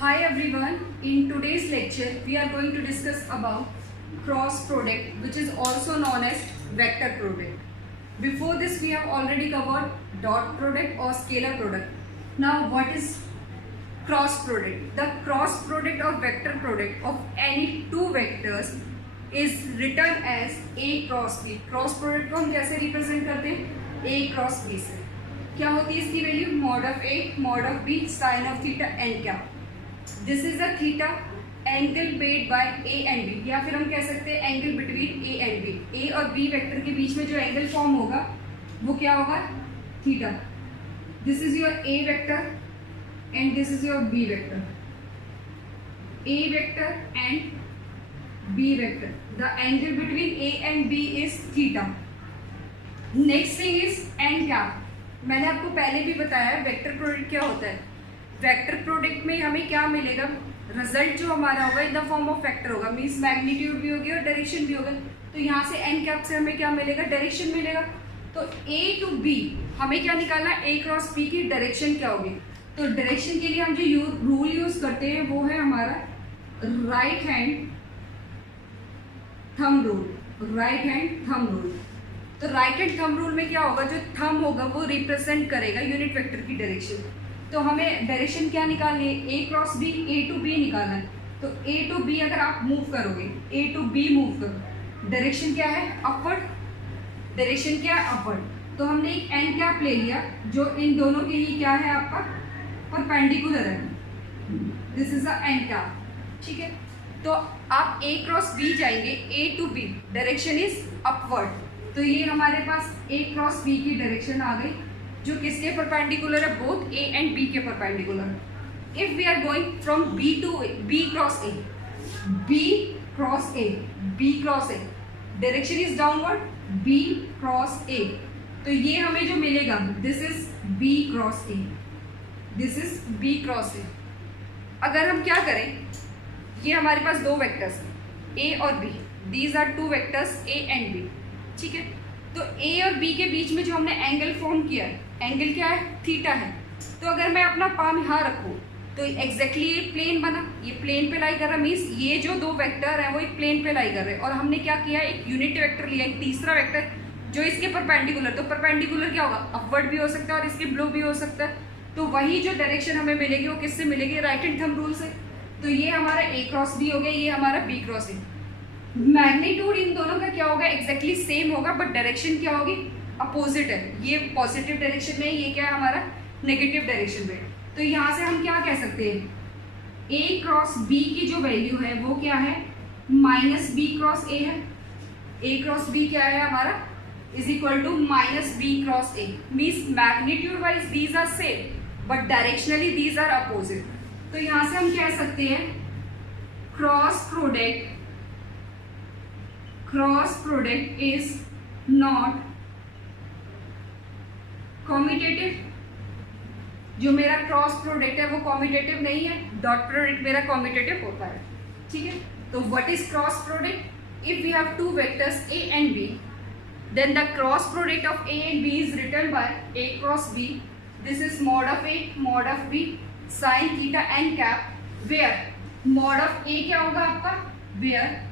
Hi everyone, in today's lecture we are going to discuss about cross product, which is also known as vector product. Before this we have already covered dot product or scalar product. Now what is cross product? The cross product or vector product of any two vectors is written as A cross B. Cross product को हम कैसे represent करते हैं? A cross B से. क्या होती है इसकी value? Mod of A, mod of B, sine of theta and क्या? This is a theta angle made by A and B, या फिर हम कह सकते हैं angle between A and B. A और बी वेक्टर के बीच में जो एंगल फॉर्म होगा वो क्या होगा? Theta. This is your A vector and this is your B vector. A vector and B vector. The angle between A and B is theta. Next thing is and क्या? मैंने आपको पहले भी बताया वेक्टर प्रोडक्ट क्या होता है. Vector product में हमें क्या मिलेगा? रिजल्ट जो हमारा होगा in the form of vector होगा, मीन्स मैग्नीट्यूड भी होगी और डायरेक्शन भी होगा. तो यहाँ से एन कैप से हमें क्या मिलेगा? डायरेक्शन मिलेगा. तो ए टू बी हमें क्या निकालना? ए क्रॉस बी की डायरेक्शन क्या होगी? तो डायरेक्शन के लिए हम जो रूल यूज करते हैं वो है हमारा right hand thumb rule. Right hand thumb rule. तो राइट हैंड थंब रूल में क्या होगा? जो थंब होगा वो रिप्रेजेंट करेगा यूनिट वेक्टर की डायरेक्शन. तो हमें डायरेक्शन क्या निकालनी है? A cross B, A to B निकालना है. तो ए टू बी अगर आप मूव करोगे, ए टू बी मूव करो, डायरेक्शन क्या है? अपवर्ड. डायरेक्शन क्या है? अपवर्ड. तो हमने एक एन कैप ले लिया जो इन दोनों के ही क्या है? आपका परपेंडिकुलर है. This is a n cap. ठीक है. तो आप ए क्रॉस बी जाएंगे, A to B, direction is upward. तो ये हमारे पास ए क्रॉस बी की डायरेक्शन आ गई जो किसके परपेंडिकुलर है? बोथ ए एंड बी के perpendicular. If we are going from B to B cross A, B cross A, B cross A, direction is downward, B cross A. तो ये हमें जो मिलेगा this is B cross A, this is B cross A. अगर हम क्या करें, ये हमारे पास दो वेक्टर्स ए और B, these are two vectors A and B. ठीक है. तो ए और बी के बीच में जो हमने एंगल फॉर्म किया है, एंगल क्या है? थीटा है. तो अगर मैं अपना पाम यहाँ रखूँ तो एग्जैक्टली ये प्लेन बना, ये प्लेन पे लाई कर रहा, मीन्स ये जो दो वेक्टर हैं वो एक प्लेन पे लाई कर रहे हैं. और हमने क्या किया? एक यूनिट वेक्टर लिया, एक तीसरा वेक्टर जो इसके परपेंडिकुलर. तो परपेंडिकुलर क्या होगा? अपवर्ड भी हो सकता है और इसके बिलो भी हो सकता है. तो वही जो डायरेक्शन हमें मिलेगी वो किससे मिलेगी? राइट हैंड थंब रूल से. तो ये हमारा ए क्रॉस बी हो गया, ये हमारा बी क्रॉस ए. मैग्नीट्यूड इन दोनों का क्या होगा? एग्जैक्टली सेम होगा, बट डायरेक्शन क्या होगी? अपोजिट है. ये पॉजिटिव डायरेक्शन में, ये क्या है हमारा? नेगेटिव डायरेक्शन में. तो यहाँ से हम क्या कह सकते हैं? ए क्रॉस बी की जो वैल्यू है वो क्या है? माइनस बी क्रॉस ए है. ए क्रॉस बी क्या है हमारा? Is equal to minus B cross A. Means magnitude wise these are same but directionally these are opposite. तो यहाँ से हम कह सकते हैं cross product is not commutative. जो मेरा क्रॉस प्रोडक्ट है वो कॉम्यूटेटिव नहीं है, डॉट प्रोडक्ट मेरा कॉम्यूटेटिव होता है. ठीक है. तो what is cross product? If we have two vectors A and B, then the cross product of A and B is written by A cross B. This is mod of A, mod of B, sine theta and cap. Where mod of A क्या होगा आपका? Where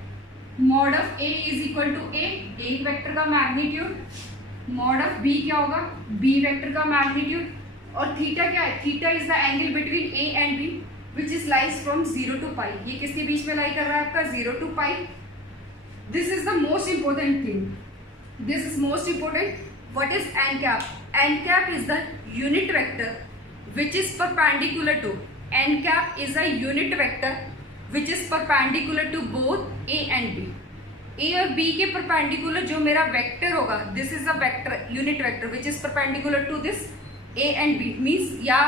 mod of A is equal to A, एक vector का magnitude. Mod of B क्या होगा? B vector का magnitude. और theta क्या है? Theta is the angle between A and B which is lies from 0 to pi. ये किसके बीच में लाई कर रहा है आपका? 0 to pi. This is the most important thing. This is most important. What is N cap? N cap is the unit vector which is perpendicular to, N cap is a unit vector which is perpendicular to both A and B. A और B के perpendicular जो मेरा vector होगा, this is a vector, unit vector which is perpendicular to this A and B. means या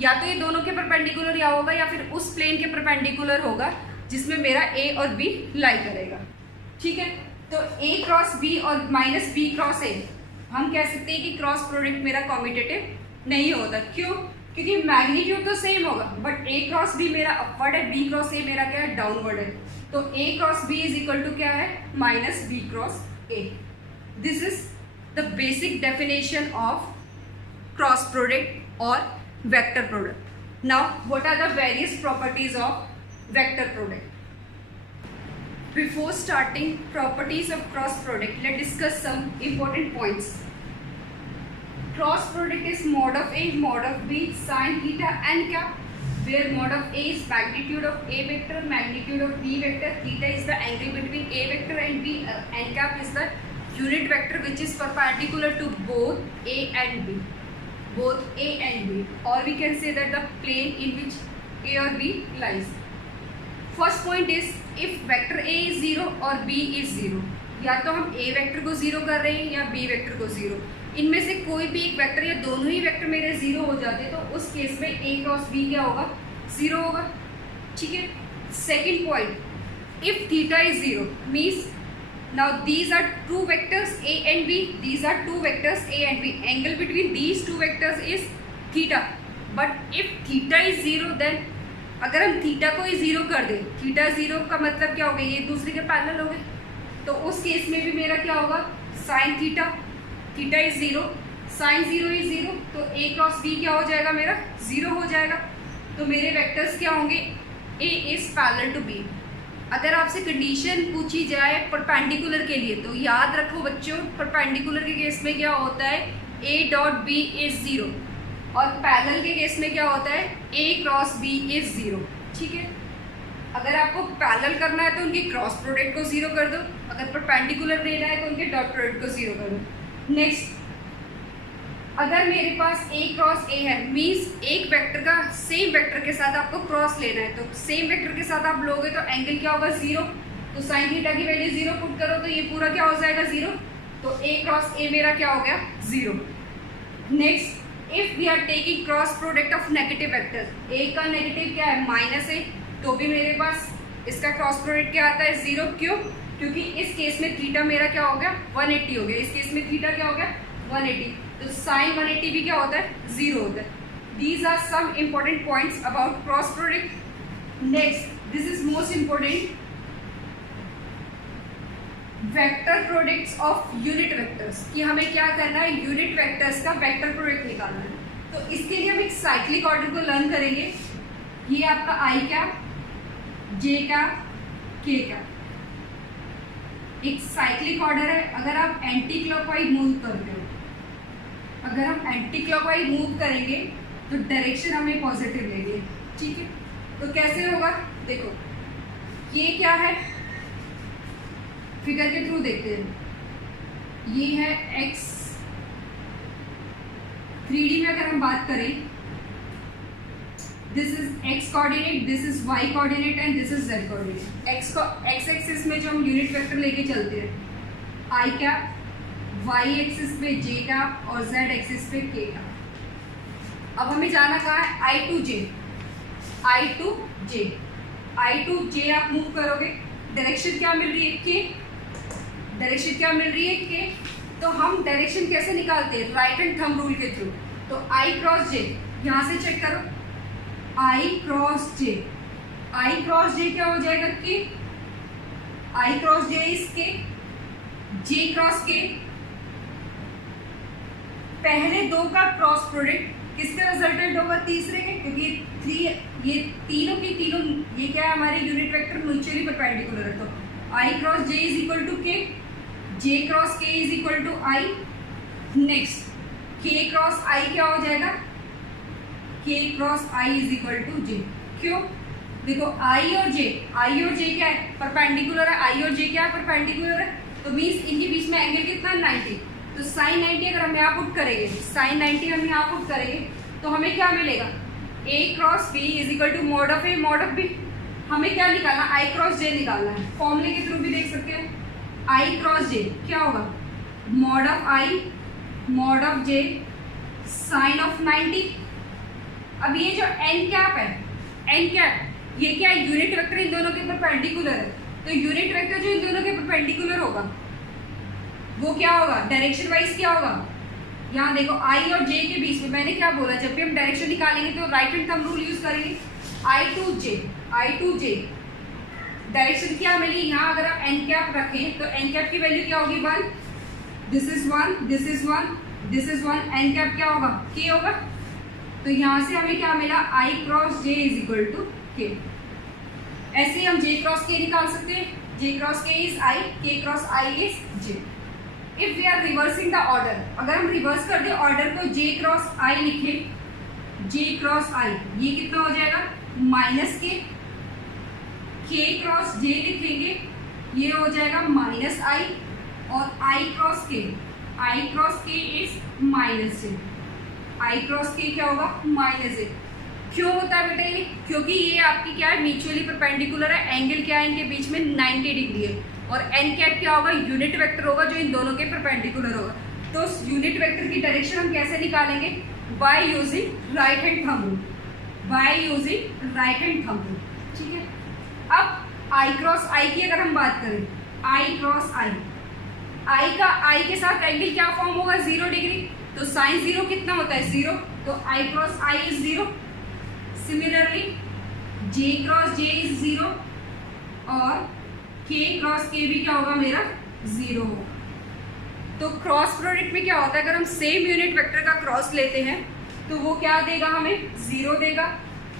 तो ये दोनों के perpendicular या होगा या फिर उस प्लेन के perpendicular होगा जिसमें मेरा A और B लाई करेगा. ठीक है. तो A क्रॉस B और माइनस B क्रॉस A हम कह सकते हैं कि क्रॉस प्रोडक्ट मेरा कॉम्यूटेटिव नहीं होता. क्यों? क्योंकि मैग्नीट्यूड तो सेम होगा बट ए क्रॉस बी मेरा अपवर्ड है, बी क्रॉस ए मेरा क्या है? डाउनवर्ड है. तो A cross B is equal to क्या है? Minus B cross A. This is the basic definition of cross product और vector product. Now, what are the various properties of vector product? Before starting properties of cross product, let's discuss some important points. Cross product is mod of A, mod of B, sin theta n cap, where mod of A is magnitude of A vector, magnitude of B vector, theta is the angle between A vector and B, n cap is the unit vector which is perpendicular to both A and B. Both A and B, or we can say that the plane in which A or B lies. First point is if vector A is 0 और B is 0, या तो हम A vector को 0 कर रहे हैं या B vector को 0, इनमें से कोई भी एक वेक्टर या दोनों ही वेक्टर मेरे 0 हो जाते तो उस केस में A क्रॉस B क्या होगा, 0 होगा, ठीक है. Second point, if theta is 0 means now these are two vectors A and B, these are two vectors A and B, angle between these two vectors is theta, but if theta is 0 then अगर हम theta को ही 0 कर दें, theta 0 का मतलब क्या हो गया, ये दूसरे के पैरेलल हो गए, तो उस केस में भी मेरा क्या होगा, sine theta, theta is 0, sine 0 is 0, तो A क्रॉस B क्या हो जाएगा, मेरा 0 हो जाएगा. तो मेरे वेक्टर्स क्या होंगे, A is parallel to B. अगर आपसे कंडीशन पूछी जाए परपेंडिकुलर के लिए तो याद रखो बच्चों, परपेंडिकुलर के केस में क्या होता है, A डॉट B इज 0, और पैरेलल के केस में क्या होता है, A क्रॉस B इज 0. ठीक है, अगर आपको पैरेलल करना है तो उनके क्रॉस प्रोडक्ट को 0 कर दो, अगर परपेंडिकुलर लेना है तो उनके डॉट प्रोडक्ट को 0 कर दो. नेक्स्ट, अगर मेरे पास A क्रॉस A है मीन्स एक वेक्टर का सेम वेक्टर के साथ आपको क्रॉस लेना है, तो सेम वेक्टर के साथ आप लोगे तो एंगल क्या होगा, 0, तो साइन थीटा की वैल्यू 0 पुट करो तो ये पूरा क्या हो जाएगा, 0, तो A क्रॉस A मेरा क्या हो गया, 0. Next, if we are taking cross product of negative vector, A का नेगेटिव क्या है, -A, तो भी मेरे पास इसका क्रॉस प्रोडक्ट क्या आता है, 0. क्यों, क्योंकि इस केस में थीटा मेरा क्या हो गया, 180 हो गया, इस केस में थीटा क्या हो गया, 180, तो साइन 180 भी क्या होता है, 0 होता है. These are some important points about cross product. Next, this is most important, vector products of unit vectors, कि हमें क्या करना है, यूनिट वेक्टर्स का वेक्टर प्रोडक्ट निकालना है. तो इसके लिए हम एक साइक्लिक ऑर्डर को लर्न करेंगे. ये आपका I cap, J cap, K cap एक साइक्लिक ऑर्डर है. अगर आप एंटी क्लॉकवाइज मूव करते हो, अगर हम एंटी क्लॉकवाइज मूव करेंगे तो डायरेक्शन हमें पॉजिटिव लेंगे. ठीक है, तो कैसे होगा, देखो ये क्या है, फिगर के थ्रू देखते हैं. ये है x, 3D में अगर हम बात करें, this is x coordinate, this is y coordinate and this is z coordinate. x axis में जो हम यूनिट वेक्टर लेके चलते हैं, I कैप, y एक्सिस पे J कैप और z एक्सिस पे K कैप. अब हमें जाना कहाँ है, I to J, I to J, I to J आप मूव करोगे, डायरेक्शन क्या मिल रही है, K, डायरेक्शन क्या मिल रही है, K. तो हम डायरेक्शन कैसे निकालते हैं, राइट हैंड थंब रूल के थ्रू. तो I क्रॉस J, यहाँ से चेक करो, I cross J, I cross J क्या हो जाएगा, K, I cross J is K, J cross K. पहले दो का क्रॉस प्रोडक्ट किसका रिजल्टेंट होगा, तीसरे के, क्योंकि ये तीनों की तीनों ये क्या है, हमारे यूनिट वेक्टर म्यूचुअली परपेंडिकुलर है. तो I cross J is equal to K, J cross K is equal to I. Next, K cross I क्या हो जाएगा, K cross I is equal to J. क्यों, देखो I और J क्या है, परपेंडिकुलर है, I और J क्या है, परपेंडिकुलर है, तो मीन्स इनके बीच में एंगल कितना, 90. तो साइन 90 अगर हम यहाँ पुट करेंगे, साइन 90 हम यहाँ पुट करेंगे तो हमें क्या मिलेगा, A cross B is equal to mod of A mod of B. हमें क्या निकालना, I क्रॉस J निकालना है. फॉर्मूले के थ्रू भी देख सकते हैं, I क्रॉस J क्या होगा, mod of I mod of J sine of 90. अब ये जो n कैप है, n कैप ये क्या है, यूनिट वेक्टर इन दोनों के परपेंडिकुलर है. तो यूनिट वेक्टर जो इन दोनों के परपेंडिकुलर होगा वो क्या होगा, डायरेक्शन वाइज क्या होगा. यहाँ देखो I और J के बीच में मैंने क्या बोला, जब भी हम डायरेक्शन निकालेंगे तो right hand thumb rule use करेंगे. I टू J डायरेक्शन क्या मिली, यहाँ अगर आप n कैप रखें तो n कैप की वैल्यू क्या होगी, 1, this is 1, this is 1, this is 1, n cap क्या होगा, K होगा. तो यहाँ से हमें क्या मिला, I cross J is equal to K. ऐसे ही हम जे क्रॉस के निकाल सकते हैं, जे क्रॉस के is I, K cross I is J. If we are reversing the order, अगर हम रिवर्स कर दे ऑर्डर को, जे क्रॉस आई लिखे, जे क्रॉस आई, ये कितना हो जाएगा माइनस के क्रॉस जे लिखेंगे, ये हो जाएगा माइनस आई, और आई क्रॉस के is minus J, I cross के क्या होगा माइनस जे। क्यों होता है बेटा ये, क्योंकि ये आपकी क्या है म्यूचुअली परपेंडिकुलर है, एंगल क्या है इनके बीच में 90 डिग्री है, और एन कैप क्या होगा यूनिट वेक्टर होगा जो इन दोनों के परपेंडिकुलर होगा। तो यूनिट वेक्टर की डायरेक्शन हम कैसे निकालेंगे, by using right hand thumb rule, by using right hand thumb rule, ठीक है। अब आई क्रॉस आई की अगर हम बात करें, आई क्रॉस आई का आई के साथ एंगल क्या फॉर्म होगा 0 डिग्री, तो साइन 0 कितना होता है 0, तो i cross I is 0। Similarly j cross J is 0, और के क्रॉस के भी क्या होगा मेरा 0 होगा। तो क्रॉस प्रोडक्ट में क्या होता है, अगर हम सेम यूनिट वेक्टर का क्रॉस लेते हैं तो वो क्या देगा हमें 0 देगा।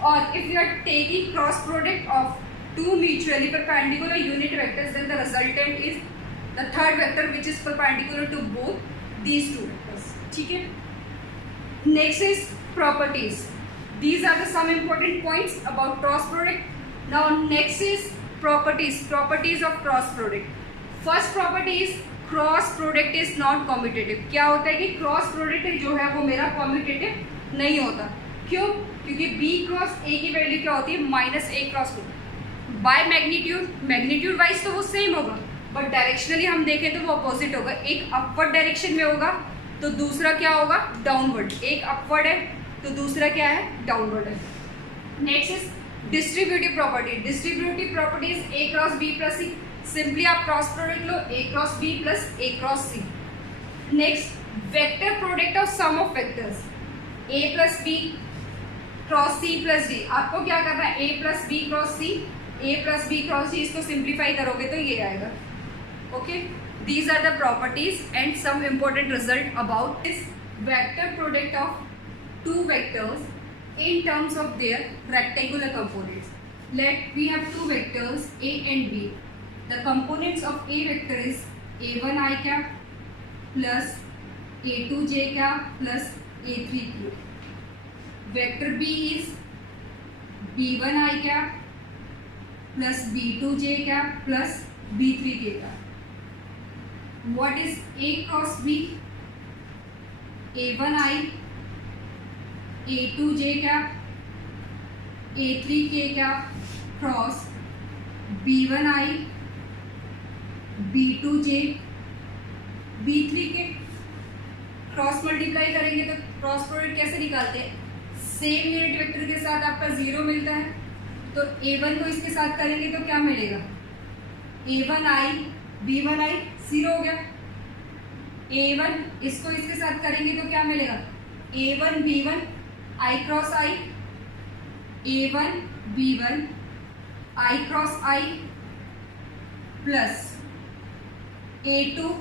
और if you are taking cross product of two mutually perpendicular unit vectors, then the resultant is the third vector which is perpendicular to both these two vectors, ठीक है। Next is properties. These are the some important points about cross product. Now next is properties of cross product. First property is cross product is not commutative. क्या होता है कि cross product जो है वो मेरा commutative नहीं होता। क्यों, क्योंकि b क्रॉस a की वैल्यू क्या होती है minus a cross b। By magnitude wise तो वो सेम होगा, बट डायरेक्शनली हम देखें तो वो अपोजिट होगा। एक अपवर्ड डायरेक्शन में होगा तो दूसरा क्या होगा डाउनवर्ड, एक अपवर्ड है तो दूसरा क्या है डाउनवर्ड है। Next is distributive property is a cross b plus c. Simply आप क्रॉस प्रोडक्ट लो, a cross b plus a cross c. Next vector product of sum of vectors, a plus b cross c plus d. आपको क्या करना है, a plus b cross c, a plus b cross c, इसको simplify करोगे तो ये आएगा। Okay, these are the properties and some important result about this vector product of two vectors in terms of their rectangular components. Let we have two vectors a and b. The components of a vector is a1 i cap plus a2 j cap plus a3 q. Vector b is b1 i cap plus b2 j cap plus b3 k cap. What is a cross b? a1 i, a2 j cap, a3 k cap cross b1 i, b2 j, b3 k। Cross multiply करेंगे तो cross product कैसे निकालते हैं, same unit vector के साथ आपका 0 मिलता है, तो a1 को इसके साथ करेंगे तो क्या मिलेगा, a1i b1i 0 हो गया। a1 इसको इसके साथ करेंगे तो क्या मिलेगा, a1 b1 i cross i, a1 b1 i cross i plus a2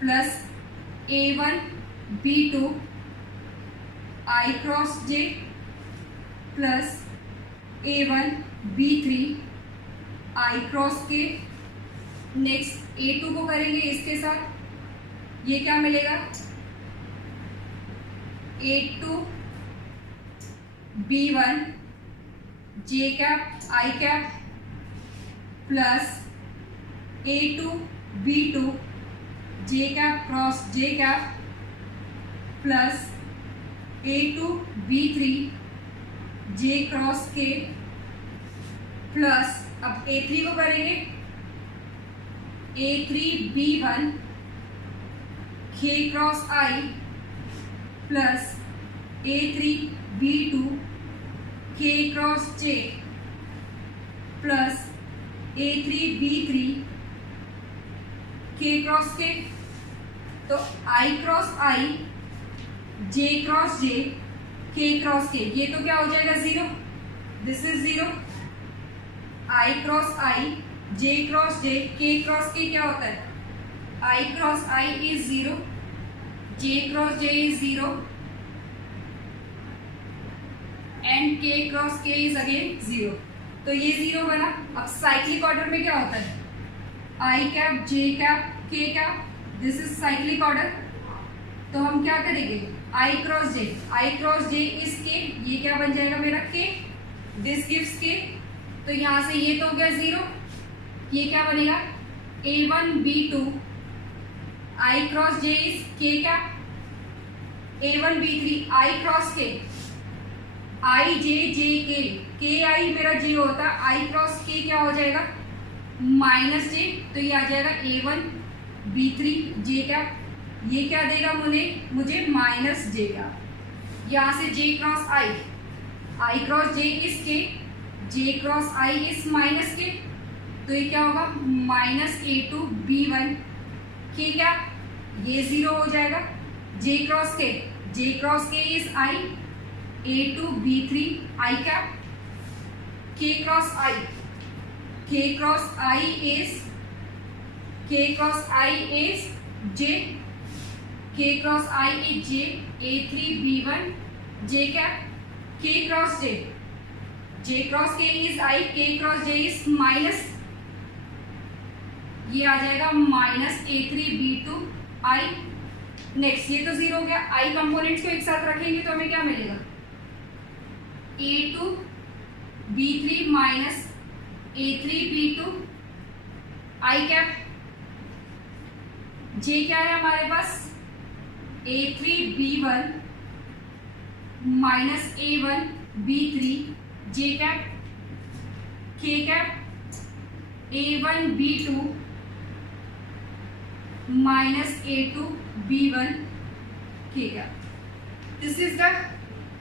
plus a1 b2 i cross j plus a1 b3 i cross k। Next a2 को करेंगे इसके साथ, ये क्या मिलेगा, a2 b1 j cap i cap plus a2 b2 j cap cross j cap plus a2 b3 j cross k plus अब a3 को करेंगे a3 b1 k cross i plus a3 b2 k cross j plus a3 b3 k cross k। तो i cross i, j cross j, k cross k, ये तो क्या हो जाएगा 0, this is 0। i cross i, j cross j, k cross k क्या होता है, i cross i is 0, j cross j is 0, and के क्रॉस के इज अगेन 0, तो ये 0 बना। अब साइक्लिक ऑर्डर में क्या होता है, आई cap J cap K cap, this is cyclic order. तो हम क्या करेंगे, आई क्रॉस जे इज के, ये क्या बन जाएगा मेरा के, दिस गिव्स के, तो यहां से ये तो हो गया 0, ये क्या बनेगा A1 B2, I cross J is के कैप, A1 B3 आई क्रॉस के, आई जे के आई मेरा जे होता है, आई क्रॉस के क्या हो जाएगा माइनस जे, तो ये आ जाएगा A1 B3 जे कैप, ये क्या देगा मुझे माइनस जे कैप। यहाँ से j cross i cross J is k, j cross I is minus k, तो ये क्या होगा माइनस A2 B1 के कैप, ये 0 हो जाएगा। जे क्रॉस के is I, A2 B3 I cap, के क्रॉस आई इज जे, के cross I is J, A3 B1 J cap, के क्रॉस जे क्रॉस के is I, K cross J is minus, ये आ जाएगा माइनस A3 B2 आई। नेक्स्ट ये तो 0 हो गया, आई कंपोनेंट्स को एक साथ रखेंगे तो हमें क्या मिलेगा A2 B3 minus A3 B2 आई कैप, जे क्या है हमारे पास A3 B1 minus A1 B3 जे cap, K cap A1 B2 minus A2 B1 के cap. This is the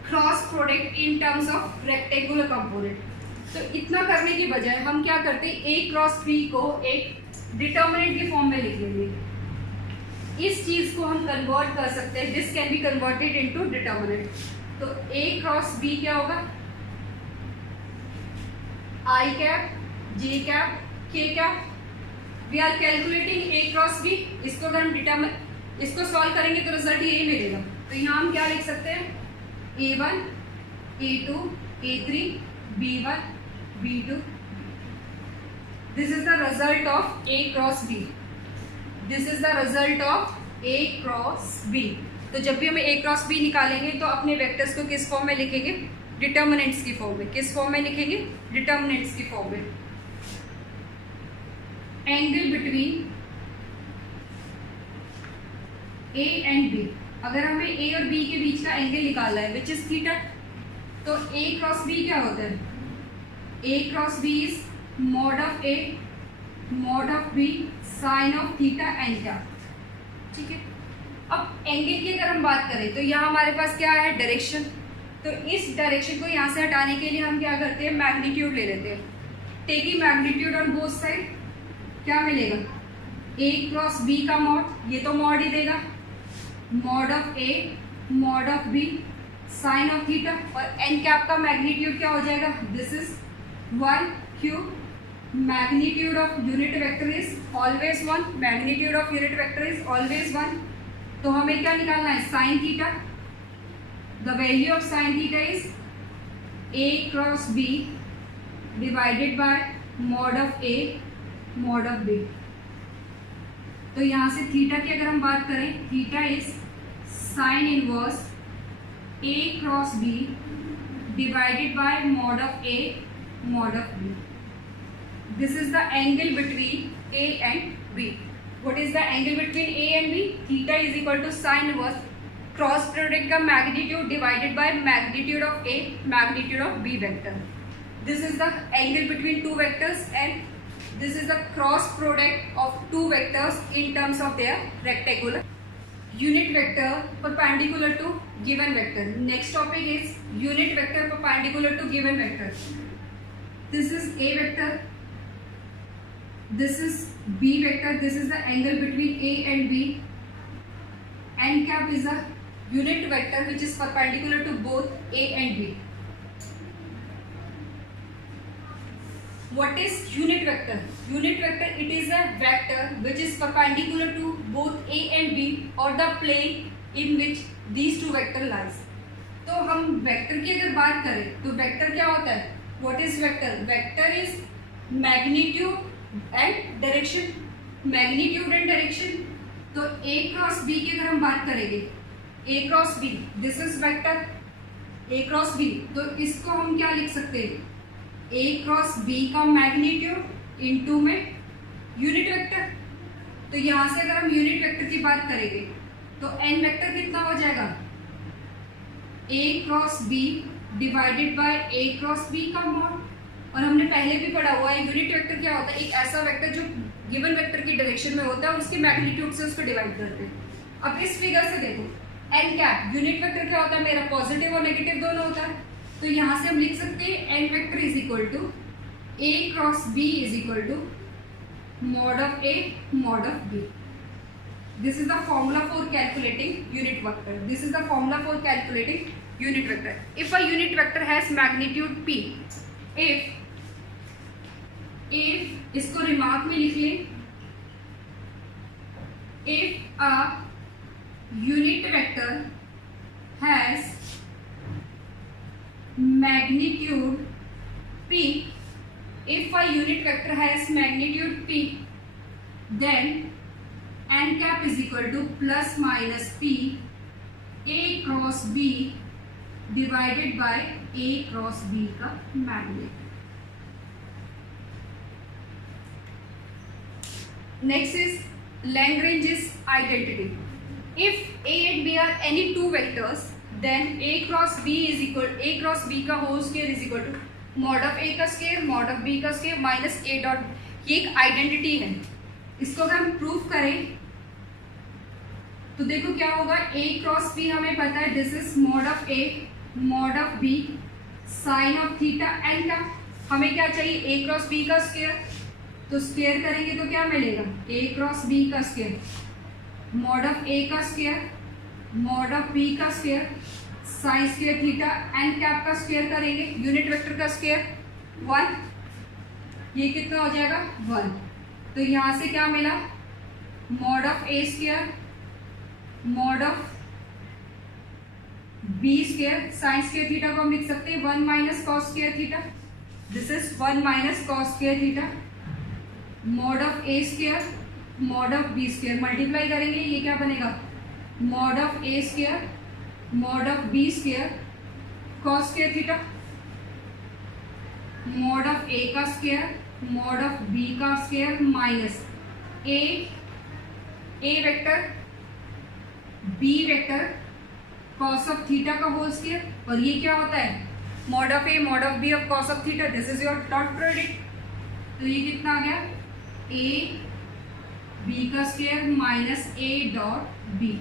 cross product in terms of rectangular component. तो इतना करने के बजाय हम क्या करते हैं, A क्रॉस B को एक डिटर्मिनेंट के फॉर्म में लिख लेंगे। इस चीज को हम कन्वर्ट कर सकते हैं, this can be converted into determinant. तो A क्रॉस B क्या होगा, I cap J cap K cap. We are calculating A cross B, इसको अगर हम इसको सॉल्व करेंगे तो रिजल्ट यही मिलेगा। तो यहाँ हम क्या लिख सकते हैं, A1 A2 A3 B1 B2, this is the result of A cross B, this is the result of A cross B। तो जब भी हमें A क्रॉस B निकालेंगे तो अपने वेक्टर्स को किस फॉर्म में लिखेंगे, डिटर्मिनेंट्स की फॉर्म में। किस फॉर्म में लिखेंगे, डिटर्मिनेंट्स की फॉर्म में। Angle between A and B, अगर हमें A और B के बीच का एंगल निकालना है विच इज थीटा, तो A क्रॉस B क्या होता है, A cross B is mod of A mod of B sine of theta and क्या, ठीक है। अब एंगल की अगर हम बात करें तो यहाँ हमारे पास क्या है, डायरेक्शन। तो इस डायरेक्शन को यहाँ से हटाने के लिए हम क्या करते हैं, मैग्नीट्यूड ले लेते हैं। Taking magnitude on both side, क्या मिलेगा, A क्रॉस B का मॉड, ये तो मॉड ही देगा, mod of A mod of B sine of theta, और एन कैप का मैग्नीट्यूड क्या हो जाएगा, this is 1 cube. Magnitude of unit vector is always 1, magnitude of unit vector is always 1। तो हमें क्या निकालना है, sine theta. The value of sine theta is A cross B divided by mod of A mod of B। तो यहाँ से theta की अगर हम बात करें, theta is sine inverse A cross B divided by mod of A mod of B। This is the angle between A and B. What is the angle between A and B? Theta is equal to sin inverse cross product का magnitude divided by magnitude of A magnitude of B vector. This is the angle between two vectors and this is the cross product of two vectors in terms of their rectangular unit vector perpendicular to given vector. Next topic is unit vector perpendicular to given vector. This is A vector, this is B vector, this is the angle between A and B. N cap is a unit vector which is perpendicular to both A and B. What is unit vector? Unit vector, it is a vector which is perpendicular to both A and B or the plane in which these two vectors lies. तो हम vector की अगर बात करें तो vector क्या होता है, what is vector? Vector is magnitude and direction, magnitude and direction. तो a क्रॉस b की अगर हम बात करेंगे, a cross b, this is vector a cross b, तो इसको हम क्या लिख सकते हैं, a क्रॉस b का मैग्नीट्यूड इनटू में यूनिट वेक्टर। तो यहां से अगर हम यूनिट वेक्टर की बात करेंगे तो n वेक्टर कितना हो जाएगा, a cross b divided by a cross b का मॉड। और हमने पहले भी पढ़ा हुआ है यूनिट वेक्टर क्या होता है, एक ऐसा वेक्टर जो गिवन वेक्टर की डायरेक्शन में होता है और उसके मैग्नीट्यूड से उसको डिवाइड करते हैं। अब इस फिगर से देखो n कैप, यूनिट वेक्टर क्या होता है मेरा, पॉजिटिव और नेगेटिव दोनों होता है। तो यहां से हम लिख सकते हैं n vector is equal to a cross b is equal to mod of a mod of b. This is the formula for calculating unit vector. This is the formula for calculating unit vector. If a unit vector has magnitude p, if इसको remark में लिख लें, if a unit vector has magnitude p, if a unit vector has magnitude p, then n cap is equal to plus minus p a cross b divided by a cross b का magnitude. Next is Lagrange's identity. If a and b are any two vectors, then a cross b is equal, a cross b का whole square is equal to mod of ए का square mod of B का square minus ए dot, ये एक identity है। इसको अगर हम prove करें तो देखो क्या होगा, ए क्रॉस बी हमें पता है this is mod of A mod of B sine of theta N का। हमें क्या चाहिए, ए क्रॉस बी का स्क्वायर, तो स्क्वायर करेंगे तो क्या मिलेगा, ए क्रॉस बी का स्क्वायर मॉड ऑफ ए का स्क्वायर मॉड ऑफ बी का square sine square theta N cap का स्क्वायर करेंगे, यूनिट वेक्टर का स्क्वायर 1, ये कितना हो जाएगा 1। तो यहां से क्या मिला, mod of a square mod of b square sine square theta को हम लिख सकते हैं 1 minus cos square theta, this is 1 minus cos square theta mod of a square mod of b square, multiply करेंगे ये क्या बनेगा, mod of a square mod of b square cos square theta mod of ए का square mod of B का square minus a vector B vector cos of theta का whole square. और ये क्या होता है, mod of A mod of B of cos of theta, this is your dot product. तो ये कितना आ गया, ए बी का स्क्वायर माइनस ए डॉट बी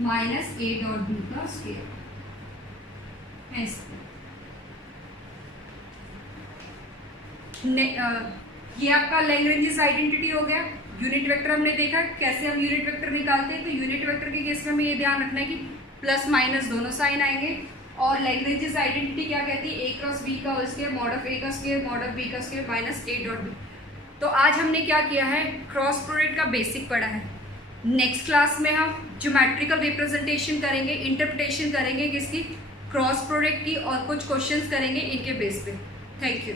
माइनस ए डॉट बी का स्क्वायर। ये आपका लैग्रेंजेस आइडेंटिटी हो गया। यूनिट वेक्टर हमने देखा कैसे हम यूनिट वेक्टर निकालते हैं। तो यूनिट वेक्टर के केस में हमें ये ध्यान रखना है कि प्लस माइनस दोनों साइन आएंगे। और लैग्रेंजेस आइडेंटिटी क्या कहती है, ए क्रॉस बी का होल स्क्वायर मॉड ऑफ ए का स्क्वायर मॉड ऑफ बी का स्क्वायर माइनस ए डॉट बी। तो आज हमने क्या किया है, क्रॉस प्रोडक्ट का बेसिक पढ़ा है। नेक्स्ट क्लास में हम ज्योमेट्रिकल रिप्रेजेंटेशन करेंगे, इंटरप्रिटेशन करेंगे किसकी, क्रॉस प्रोडक्ट की, और कुछ क्वेश्चंस करेंगे इनके बेस पे। Thank you.